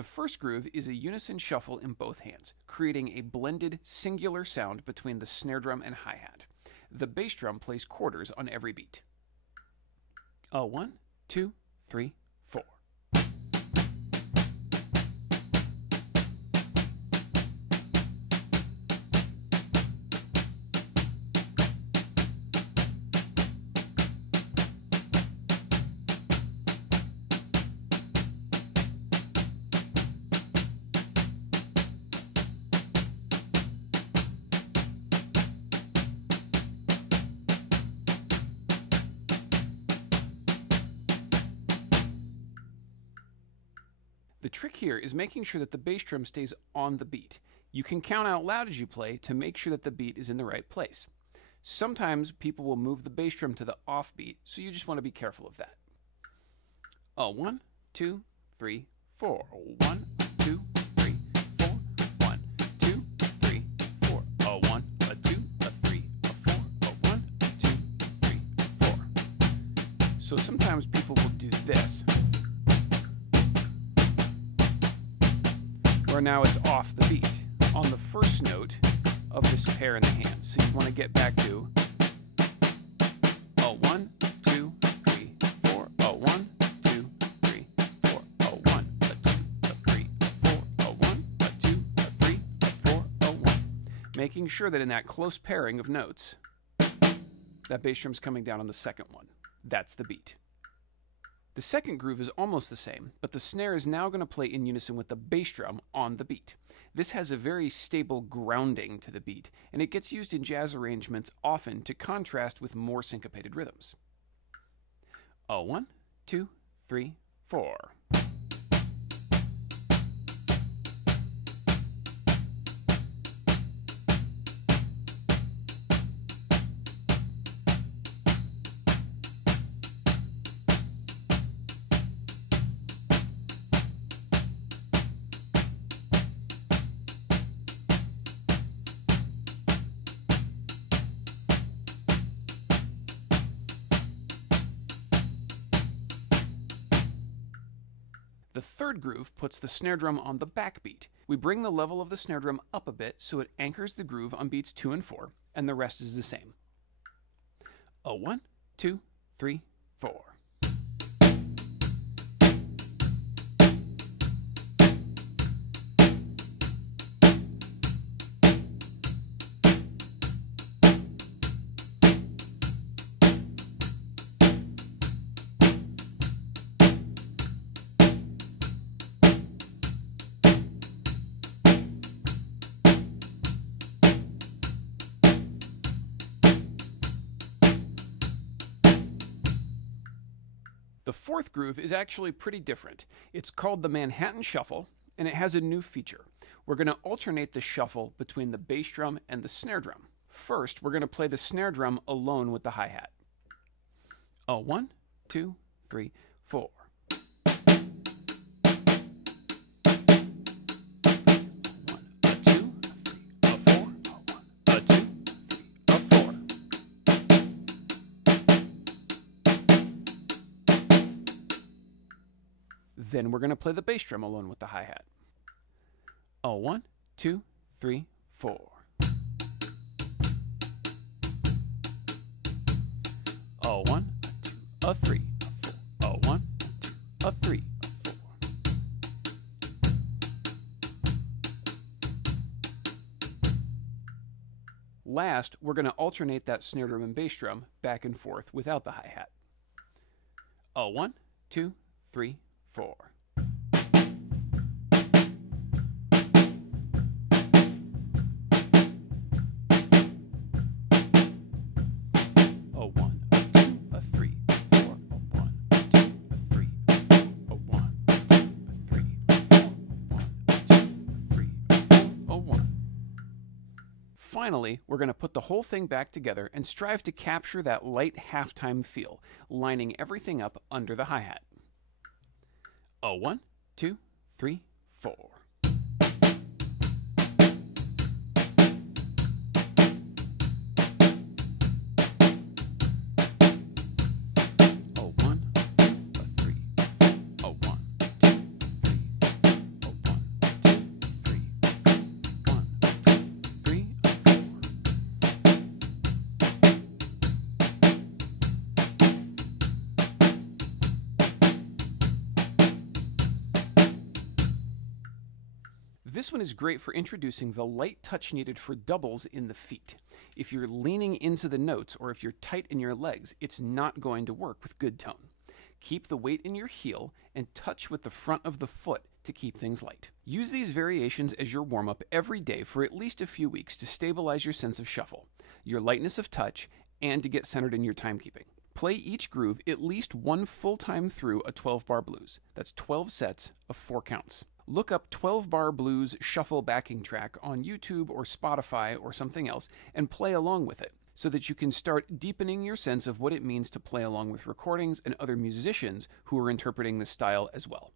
The first groove is a unison shuffle in both hands, creating a blended, singular sound between the snare drum and hi-hat. The bass drum plays quarters on every beat. 1, 2, 3, 4. The trick here is making sure that the bass drum stays on the beat. You can count out loud as you play to make sure that the beat is in the right place. Sometimes people will move the bass drum to the off beat, so you just want to be careful of that. 1, 2, 3, 4. 1, 2, 3, 4. 1, 2, 3, 4. 1, 2, 3, 4. 1, 2, 3, 4. So sometimes people will do this, where now it's off the beat on the first note of this pair in the hands. So you want to get back to 1, 2, 3, 4. 1, 2, 3, 4. 1, 2, 3, 4. 1, 2, 3, 4. 1. Making sure that in that close pairing of notes, that bass drum's coming down on the second one. That's the beat. The second groove is almost the same, but the snare is now going to play in unison with the bass drum on the beat. This has a very stable grounding to the beat, and it gets used in jazz arrangements often to contrast with more syncopated rhythms. 1, 2, 3, 4. The third groove puts the snare drum on the backbeat. We bring the level of the snare drum up a bit so it anchors the groove on beats 2 and 4, and the rest is the same. 1, 2, 3, 4. The fourth groove is actually pretty different. It's called the Manhattan Shuffle, and it has a new feature. We're going to alternate the shuffle between the bass drum and the snare drum. First, we're going to play the snare drum alone with the hi-hat. 1, 2, 3, 4. Then we're going to play the bass drum alone with the hi-hat. 1, 2, 3, 4. 1, 2, 3, 4. 1, 2, 3, 4. Last, we're going to alternate that snare drum and bass drum back and forth without the hi-hat. 1, 2, 3, 4. Finally, we're going to put the whole thing back together and strive to capture that light halftime feel, lining everything up under the hi-hat. 1, 2, 3, 4. 1, 2, 3, 4. 1, 2, 3, 4. This one is great for introducing the light touch needed for doubles in the feet. If you're leaning into the notes or if you're tight in your legs, it's not going to work with good tone. Keep the weight in your heel and touch with the front of the foot to keep things light. Use these variations as your warm-up every day for at least a few weeks to stabilize your sense of shuffle, your lightness of touch, and to get centered in your timekeeping. Play each groove at least one full time through a 12-bar blues. That's 12 sets of 4 counts. Look up 12-bar blues shuffle backing track on YouTube or Spotify or something else and play along with it so that you can start deepening your sense of what it means to play along with recordings and other musicians who are interpreting this style as well.